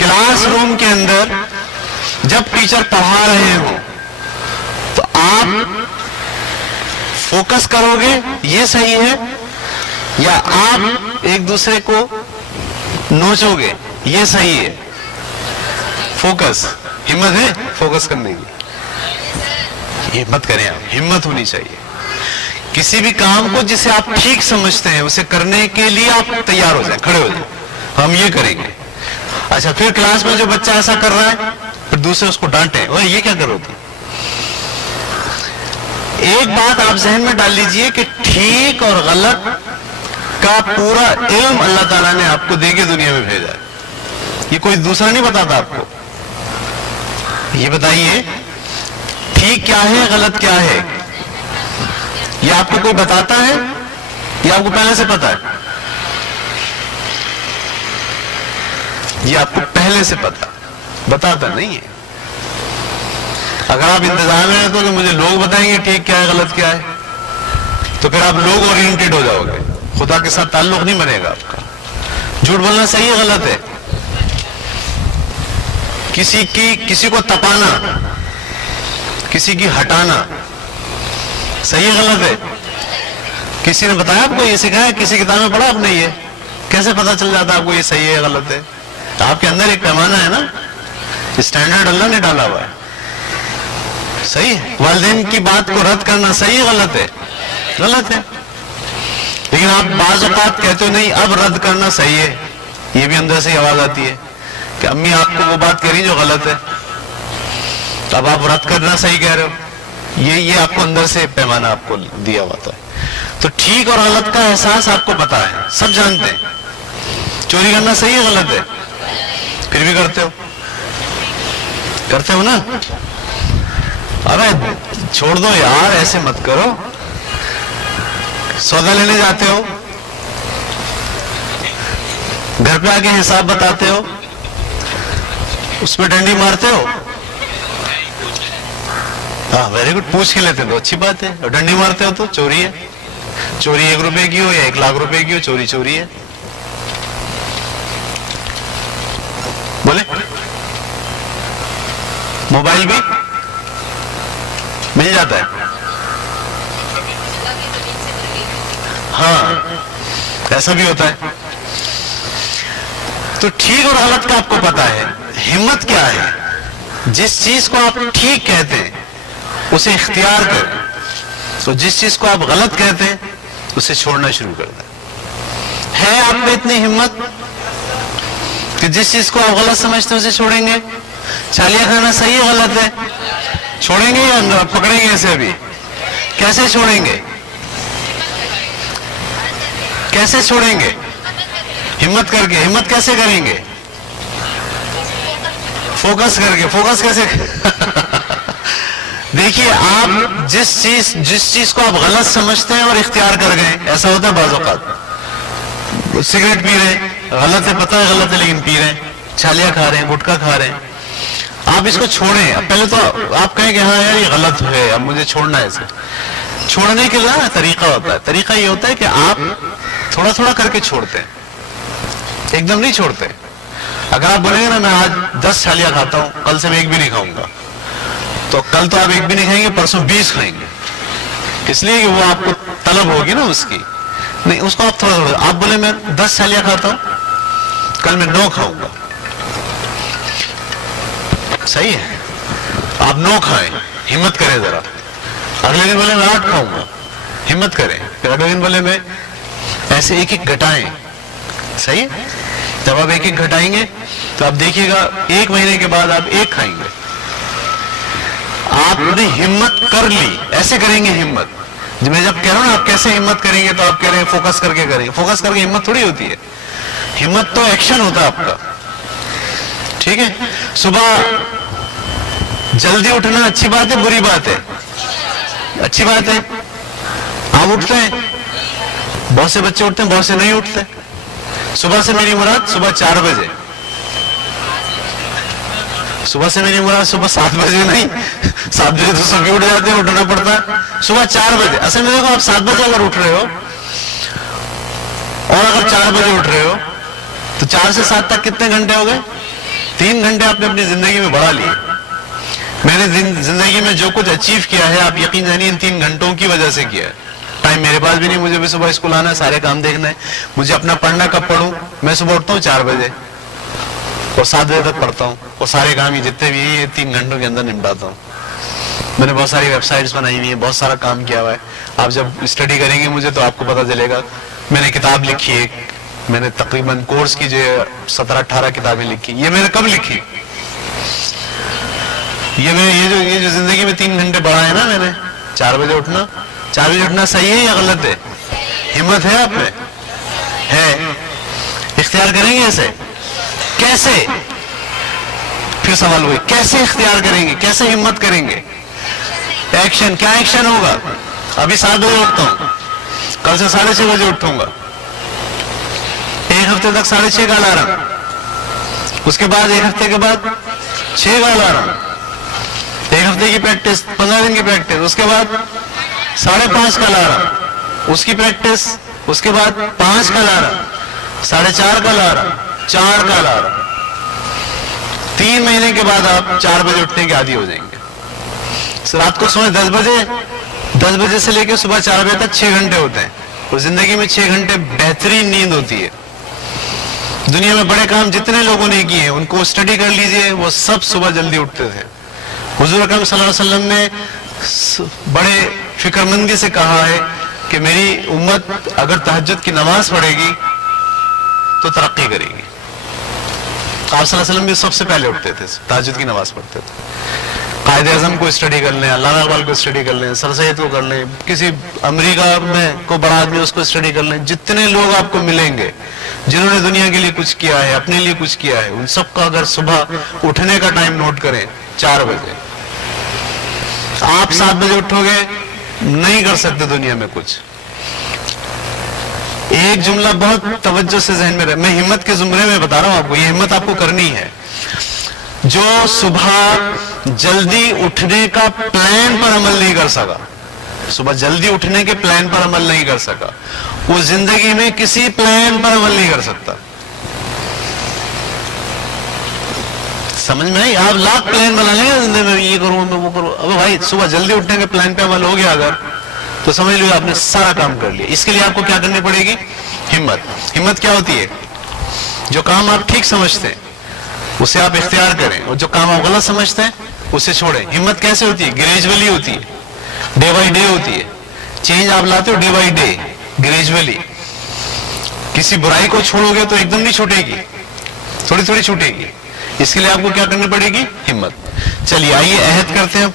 Class room کے اندر جب teacher پڑھا رہے ہوں تو آپ فوکس کرو گے یہ صحیح ہے، یا آپ ایک دوسرے کو نوچو گے یہ صحیح ہے؟ فوکس، ہمت ہے فوکس کرنے کی؟ ہمت کریں آپ، ہمت ہونی چاہیے. کسی بھی کام کو جسے آپ ٹھیک سمجھتے ہیں اسے کرنے کے لیے آپ تیار ہو جائیں، کھڑے ہو جائیں، ہم یہ کریں گے. اچھا پھر کلاس میں جو بچہ ایسا کر رہا ہے پھر دوسرے اس کو ڈانٹیں، وہ یہ کیا کرو گی؟ ایک بات آپ ذہن میں ڈال لیجئے کہ ٹھیک اور غلط کا پورا علم اللہ تعالیٰ نے آپ کو دے کے دنیا میں بھیجا ہے. یہ کوئی دوسرا نہیں بتاتا آپ کو. یہ بتائیے ٹھیک کیا ہے غلط کیا ہے؟ یہ آپ کو کوئی بتاتا ہے یا آپ کو پہلے سے پتا ہے؟ یہ آپ کو پہلے سے پتا، بتاتا نہیں ہے. اگر آپ انتظار میں رہتے ہو کہ مجھے لوگ بتائیں گے ٹھیک کیا ہے غلط کیا ہے، تو پھر آپ لوگ اورینٹڈ ہو جاؤ گے، خدا کے ساتھ تعلق نہیں بنے گا آپ کا. جھوٹ بولنا صحیح ہے غلط ہے؟ کسی کو تپانا، کسی کی ہٹانا صحیح ہے غلط ہے؟ کسی نے بتایا آپ کو، یہ سکھایا کسی کتاب میں پڑھا آپ نے؟ یہ کیسے پتا چل جاتا آپ کو یہ صحیح ہے غلط ہے؟ آپ کے اندر ایک پیمانہ ہے نا، اسٹینڈرڈ اللہ نے ڈالا ہوا ہے. صحیح ہے. والدین کی بات کو رد کرنا صحیح ہے غلط ہے؟ غلط ہے. لیکن آپ بعض اوقات کہتے ہو نہیں اب رد کرنا صحیح ہے. یہ بھی اندر سے آواز آتی ہے کہ امی آپ کو وہ بات کہہ رہی جو غلط ہے، اب آپ رد کرنا صحیح کہہ رہے ہو. یہ آپ کو اندر سے پیمانہ آپ کو دیا ہوا ہے. تو ٹھیک اور غلط کا احساس آپ کو پتا ہے، سب جانتے ہیں. چوری کرنا صحیح ہے غلط ہے؟ پھر بھی کرتے ہو نا. ارے چھوڑ دو یار، ایسے مت کرو. سودا لینے جاتے ہو، گھر پہ آ کے حساب بتاتے ہو، اس میں ڈنڈی مارتے ہو. ہاں ویری گڈ، پوچھ کے لیتے تو اچھی بات ہے. اور ڈنڈی مارتے ہو تو چوری ہے. چوری 1 روپے کی ہو یا 1 لاکھ روپے کی ہو، چوری چوری ہے. بولے موبائل بھی مل جاتا ہے. ہاں ایسا بھی ہوتا ہے. تو ٹھیک اور غلط کا آپ کو پتا ہے. ہمت کیا ہے؟ جس چیز کو آپ ٹھیک کہتے ہیں اسے اختیار کریں، تو جس چیز کو آپ غلط کہتے ہیں اسے چھوڑنا شروع کر دیں. ہے آپ میں اتنی ہمت کہ جس چیز کو آپ غلط سمجھتے ہیں اسے چھوڑیں گے؟ چھالیاں کھانا صحیح ہے غلط ہے؟ چھوڑیں گے یا پکڑیں گے اسے؟ ابھی کیسے چھوڑیں گے؟ کیسے چھوڑیں گے؟ ہمت کر کے. ہمت کیسے کریں گے؟ فوکس کر کے. فوکس کیسے؟ دیکھیے آپ جس چیز کو آپ غلط سمجھتے ہیں اور اختیار کر گئے، ایسا ہوتا ہے بعض اوقات. سگریٹ پی رہے ہیں، غلط ہے، پتہ ہے غلط ہے لیکن پی رہے ہیں. چھالیاں کھا رہے ہیں، گٹکا کھا رہے ہیں. آپ اس کو چھوڑیں. اب پہلے تو آپ کہیں کہ ہاں یار یہ غلط ہے، اب مجھے چھوڑنا ہے اسے. چھوڑنے کے لیے طریقہ ہوتا ہے. طریقہ یہ ہوتا ہے کہ آپ تھوڑا تھوڑا کر کے چھوڑتے ہیں، ایک دم نہیں چھوڑتے. اگر آپ بولیں گے نا میں آج 10 چھالیاں کھاتا ہوں، کل سے میں 1 بھی نہیں کھاؤں گا، تو کل تو آپ 1 بھی نہیں کھائیں گے، پرسوں 20 کھائیں گے. اس لیے کہ وہ آپ کو طلب ہوگی نا اس کی. نہیں، اس کو آپ تھوڑا تھوڑا. آپ بولے میں 10 چھالیاں کھاتا ہوں، کل میں 9 کھاؤں گا. صحیح ہے. آپ 9 کھائیں، ہمت کریں ذرا. اگلے دن بولے میں 8 کھاؤں گا، ہمت کریں. پھر اگلے دن بولے میں ایسے ایک ایک گھٹائیں. صحیح ہے. جب آپ ایک ایک گھٹائیں گے تو آپ دیکھیے گا 1 مہینے کے بعد آپ 1 کھائیں گے. آپ نے ہمت کر لی. ایسے کریں گے ہمت. میں جب کہہ رہا ہوں نا آپ کیسے ہمت کریں گے، تو آپ کہہ رہے ہیں فوکس کر کے کریں گے. فوکس کر کے ہمت تھوڑی ہوتی ہے. ہمت تو ایکشن ہوتا ہے آپ کا. ٹھیک ہے. صبح جلدی اٹھنا اچھی بات ہے بری بات ہے؟ اچھی بات ہے. آپ اٹھتے ہیں، بہت سے بچے اٹھتے ہیں، بہت سے نہیں اٹھتے. صبح سے میری مراد صبح 4 بجے. صبح سے میری مراد صبح 7 بجے نہیں. 7 بجے تو سبھی اٹھ جاتے ہیں، اٹھنا پڑتا ہے. صبح 4 بجے. اصل میں دیکھو آپ 7 بجے اگر اٹھ رہے ہو اور اگر 4 بجے اٹھ رہے ہو تو 4 سے 7 تک کتنے گھنٹے ہو گئے؟ 3 گھنٹے آپ نے اپنی زندگی میں بڑھا لیے. میں نے زندگی میں جو کچھ اچیو کیا ہے آپ یقین جانیے ان 3 گھنٹوں کی وجہ سے کیا ہے. ٹائم میرے پاس بھی نہیں, مجھے بھی صبح اسکول آنا ہے, سارے کام دیکھنا ہے. مجھے اپنا پڑھنا کب پڑھوں, میں صبح اٹھتا ہوں 4 بجے اور 7 بجے تک پڑھتا ہوں, اور سارے کام یہ جتنے بھی ہیں 3 گھنٹوں کے اندر نمٹاتا ہوں. میں نے بہت ساری ویب سائٹس بنائی ہوئی ہیں, بہت سارا کام کیا ہوا ہے. آپ جب اسٹڈی کریں گے مجھے تو آپ کو پتہ چلے گا. میں نے کتاب لکھی ہے, میں نے تقریباً کورس کی جو 17-18 کتابیں لکھی. یہ میں نے کب لکھی؟ یہ جو زندگی میں 3 گھنٹے بڑھا ہے نا میں نے, 4 بجے اٹھنا. 4 بجے اٹھنا صحیح ہے یا غلط ہے؟ ہمت ہے آپ میں؟ ہے. اختیار کریں گے ایسے؟ کیسے؟ پھر سوال ہوئی کیسے اختیار کریں گے, کیسے ہمت کریں گے؟ ایکشن. کیا ایکشن ہوگا؟ ابھی 7 بجے اٹھتا ہوں, کل سے 6:30 بجے اٹھوں گا. 1 ہفتے تک 6:30 کا الارم, اس کے بعد 1 ہفتے کے بعد 6 کا الارم, 1 ہفتے کی پریکٹس, 15 دن کی پریکٹس, اس کے بعد 5:30 کا الارم, اس کی پریکٹس, اس کے بعد 5 کا الارم, 4:30 کا الارم, 4 کا الارم. 3 مہینے کے بعد آپ 4 بجے اٹھنے کے عادی ہو جائیں گے. رات کو سوئیں 10 بجے سے لے کے صبح 4 بجے تک 6 گھنٹے ہوتے ہیں, اور زندگی میں 6 گھنٹے بہترین نیند ہوتی ہے. دنیا میں بڑے کام جتنے لوگوں نے کیے ہیں ان کو اسٹڈی کر لیجئے, وہ سب صبح جلدی اٹھتے تھے. حضور اکرم صلی اللہ علیہ وسلم نے بڑے فکر مندی سے کہا ہے کہ میری امت اگر تہجد کی نماز پڑھے گی تو ترقی کرے گی. آپ صلی اللہ علیہ وسلم بھی سب سے پہلے اٹھتے تھے, تہجد کی نماز پڑھتے تھے. قائد اعظم کو اسٹڈی کر لیں, علامہ اقبال کو اسٹڈی کر لیں, سر سید کو کر لیں, کسی امریکہ میں کو بڑا آدمی اس کو اسٹڈی کر لیں. جتنے لوگ آپ کو ملیں گے جنہوں نے دنیا کے لیے کچھ کیا ہے, اپنے لیے کچھ کیا ہے, ان سب کا اگر صبح اٹھنے کا ٹائم نوٹ کریں 4 بجے. آپ 7 بجے اٹھو گے نہیں کر سکتے دنیا میں کچھ. ایک جملہ بہت توجہ سے ذہن میں رہے, میں ہمت کے زمرے میں بتا رہا ہوں آپ کو, یہ ہمت آپ کو کرنی ہے. جو صبح جلدی اٹھنے کا پلان پر عمل نہیں کر سکا, صبح جلدی اٹھنے کے پلان پر عمل نہیں کر سکا, وہ زندگی میں کسی پلان پر عمل نہیں کر سکتا. سمجھ میں نہیں؟ آپ لاکھ پلان بنا لیں گے زندگی میں, یہ کروں میں وہ کروں. اب بھائی صبح جلدی اٹھنے کے پلان پہ عمل ہو گیا اگر, تو سمجھ لو آپ نے سارا کام کر لیا. اس کے لیے آپ کو کیا کرنی پڑے گی؟ ہمت. ہمت کیا ہوتی ہے؟ جو کام آپ ٹھیک سمجھتے ہیں اسے آپ اختیار کریں, اور جو کام آپ غلط سمجھتے ہیں اسے چھوڑیں. ہمت کیسے ہوتی ہے؟ گریجولی ہوتی ہے, ڈے بائی ڈے ہوتی ہے. چینج آپ لاتے ہو ڈے بائی ڈے, گریجولی. کسی برائی کو چھوڑو گے تو ایک دم نہیں چھوٹے گی, تھوڑی تھوڑی چھوٹے گی. اس کے لیے آپ کو کیا کرنی پڑے گی؟ ہمت. چلیے آئیے عہد کرتے ہیں.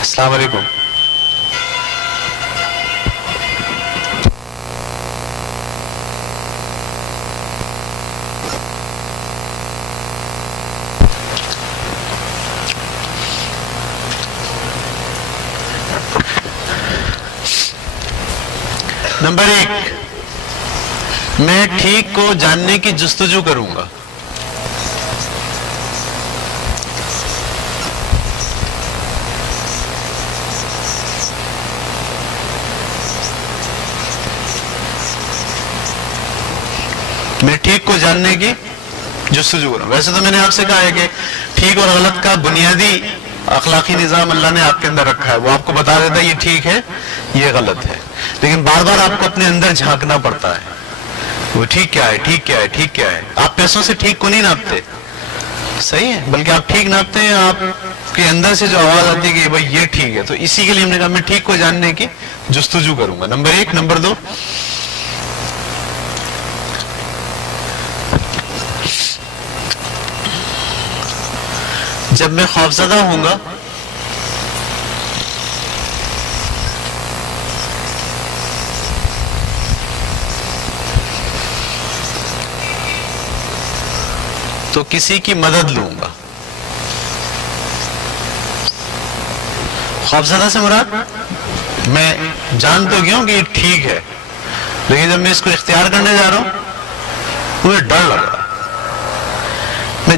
السلام علیکم. نمبر 1, میں ٹھیک کو جاننے کی جستجو کروں گا. میں ٹھیک کو جاننے کی جستجو کروں. ویسے تو میں نے آپ سے کہا ہے کہ ٹھیک اور غلط کا بنیادی اخلاقی نظام اللہ نے آپ کے اندر رکھا ہے, وہ آپ کو بتا دیتا ہے یہ ٹھیک ہے یہ غلط ہے, لیکن بار بار آپ کو اپنے اندر جھانکنا پڑتا ہے وہ ٹھیک کیا ہے, ٹھیک کیا ہے, ٹھیک کیا ہے. آپ پیسوں سے ٹھیک کو نہیں ناپتے, صحیح ہے, بلکہ آپ ٹھیک ناپتے ہیں آپ کے اندر سے جو آواز آتی ہے کہ بھائی یہ ٹھیک ہے. تو اسی کے لیے ہم نے کہا میں ٹھیک کو جاننے کی جستجو کروں گا. نمبر 1. نمبر 2, جب میں خوفزدہ ہوں گا تو کسی کی مدد لوں گا. خوفزدہ سے مراد میں جان تو گیا ہوں کہ یہ ٹھیک ہے, لیکن جب میں اس کو اختیار کرنے جا رہا ہوں مجھے ڈر لگ رہا,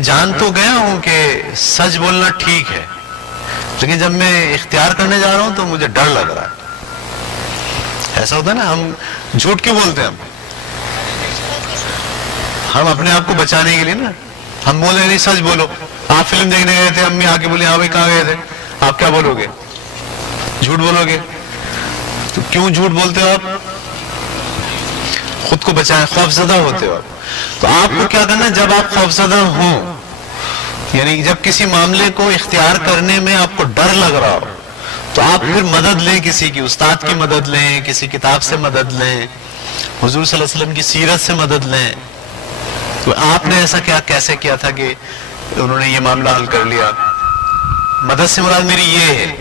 جان تو گیا ہوں کہ سچ بولنا ٹھیک ہے، لیکن جب میں اختیار کرنے جا رہا ہوں تو مجھے ڈر لگ رہا ہے. ایسا ہوتا ہے نا، ہم جھوٹ کیوں بولتے ہیں؟ ہم اپنے آپ کو بچانے کے لیے نا، ہم بول رہے نہیں سچ بولو. آپ فلم دیکھنے گئے تھے، امی آ کے بولی ہاں بھائی کہاں گئے تھے، آپ کیا بولو گے؟ جھوٹ بولو گے. تو کیوں جھوٹ بولتے ہو آپ؟ خود کو بچائیں، خوفزدہ ہوتے ہو آپ. تو آپ کو کیا کرنا ہے، جب آپ خوفزدہ ہوں، یعنی جب کسی معاملے کو اختیار کرنے میں آپ کو ڈر لگ رہا ہو، تو آپ پھر مدد لیں، کسی کی، استاد کی مدد لیں، کسی کتاب سے مدد لیں، حضور صلی اللہ علیہ وسلم کی سیرت سے مدد لیں. تو آپ نے ایسا کیا کیسے کیا تھا کہ انہوں نے یہ معاملہ حل کر لیا؟ مدد سے مراد میری یہ ہے،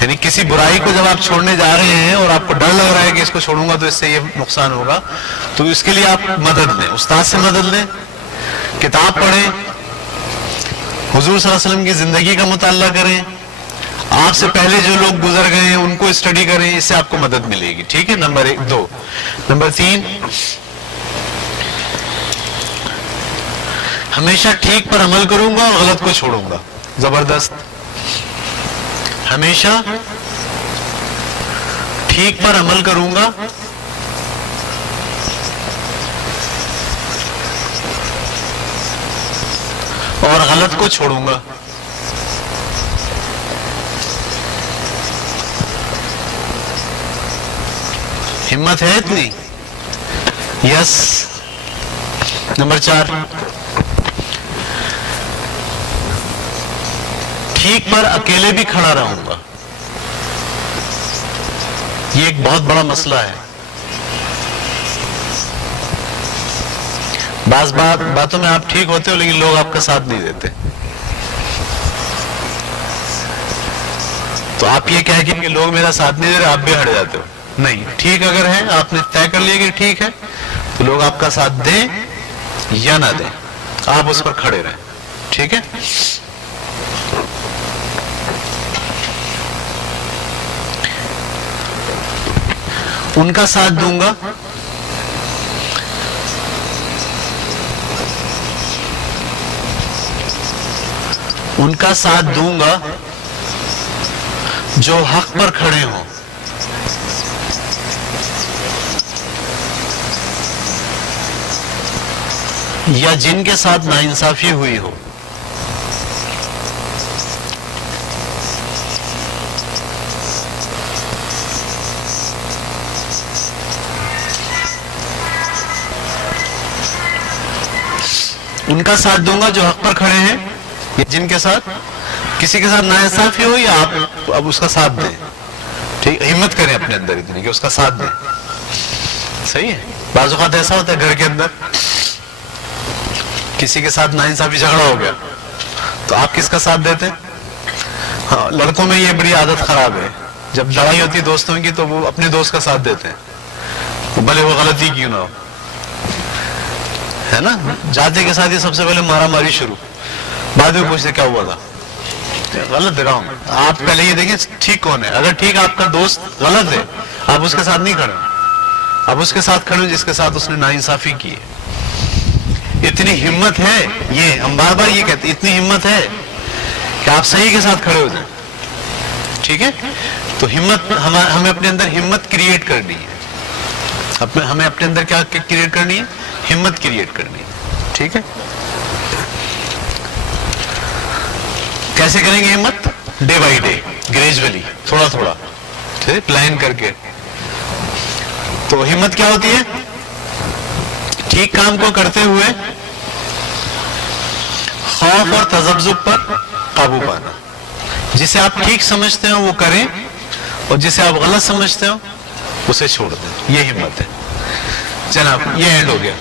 یعنی کسی برائی کو جب آپ چھوڑنے جا رہے ہیں اور آپ کو ڈر لگ رہا ہے کہ اس کو چھوڑوں گا تو اس سے یہ نقصان ہوگا، تو اس کے لیے آپ مدد لیں، استاد سے مدد لیں، کتاب پڑھیں، حضور صلی اللہ علیہ وسلم کی زندگی کا مطالعہ کریں، آپ سے پہلے جو لوگ گزر گئے ہیں ان کو اسٹڈی کریں، اس سے آپ کو مدد ملے گی. ٹھیک ہے، نمبر 1. 2 نمبر 3، ہمیشہ ٹھیک پر عمل کروں گا اور غلط کو چھوڑوں گا. زبردست. ہمیشہ ٹھیک پر عمل کروں گا اور غلط کو چھوڑوں گا. ہمت ہے اتنی؟ یس. نمبر 4، ٹھیک پر اکیلے بھی کھڑا رہوں گا. یہ ایک بہت بڑا مسئلہ ہے. بعض باتوں میں آپ ٹھیک ہوتے ہو لیکن لوگ آپ کا ساتھ نہیں دیتے. تو آپ یہ کہہ کہ لوگ میرا ساتھ نہیں دے رہے، آپ بھی ہٹ جاتے ہو. نہیں، ٹھیک اگر ہے، آپ نے طے کر لیا کہ ٹھیک ہے، تو لوگ آپ کا ساتھ دیں یا نہ دیں، آپ اس پر کھڑے رہیں. ٹھیک ہے. ان کا ساتھ دوں گا جو حق پر کھڑے ہوں، یا جن کے ساتھ ناانصافی ہوئی ہو. ان کا ساتھ دوں گا جو حق پر کھڑے ہیں، یا جن کے ساتھ کسی کے ساتھ ناانصافی ہو، یا آپ اب اس کا ساتھ دیں. ٹھیک، ہمت کریں اپنے اندر اتنی کہ اس کا ساتھ دیں. صحیح ہے. بعض اوقات ایسا ہوتا ہے گھر کے اندر کسی کے ساتھ ناانصافی جھگڑا ہو گیا، تو آپ کس کا ساتھ دیتے ہیں؟ ہاں، لڑکوں میں یہ بڑی عادت خراب ہے، جب لڑائی ہوتی ہے دوستوں کی تو وہ اپنے دوست کا ساتھ دیتے ہیں، بھلے وہ غلطی کیوں نہ ہو، ہے نا. جاتے کے ساتھ ہی سب سے پہلے مارا ماری شروع، بعد میں پوچھتے کیا ہوا تھا. غلط ہے. آپ پہلے یہ دیکھیں ٹھیک کون ہے. اگر ٹھیک آپ کا دوست غلط ہے، آپ اس کے ساتھ نہیں کھڑے، آپ اس کے ساتھ کھڑے جس کے ساتھ اس نے ناانصافی کی ہے. اتنی ہمت ہے، یہ ہم بار بار یہ کہتے ہیں، اتنی ہمت ہے کہ آپ صحیح کے ساتھ کھڑے ہو جائیں. ٹھیک ہے. تو ہمت، ہمیں اپنے اندر ہمت کریٹ کرنی ہے. ہمیں اپنے اندر کیا کریٹ کرنی ہے؟ ہمت کریٹ کرنی ہے. ٹھیک ہے. کیسے کریں گے ہمت؟ ڈے بائی ڈے، گریجولی، تھوڑا تھوڑا، پلان کر کے. تو ہمت کیا ہوتی ہے؟ ٹھیک کام کو کرتے ہوئے خوف اور تذبذب پر قابو پانا. جسے آپ ٹھیک سمجھتے ہو وہ کریں، اور جسے آپ غلط سمجھتے ہو اسے چھوڑ دیں. یہ ہمت ہے. جناب، یہ اینڈ ہو گیا.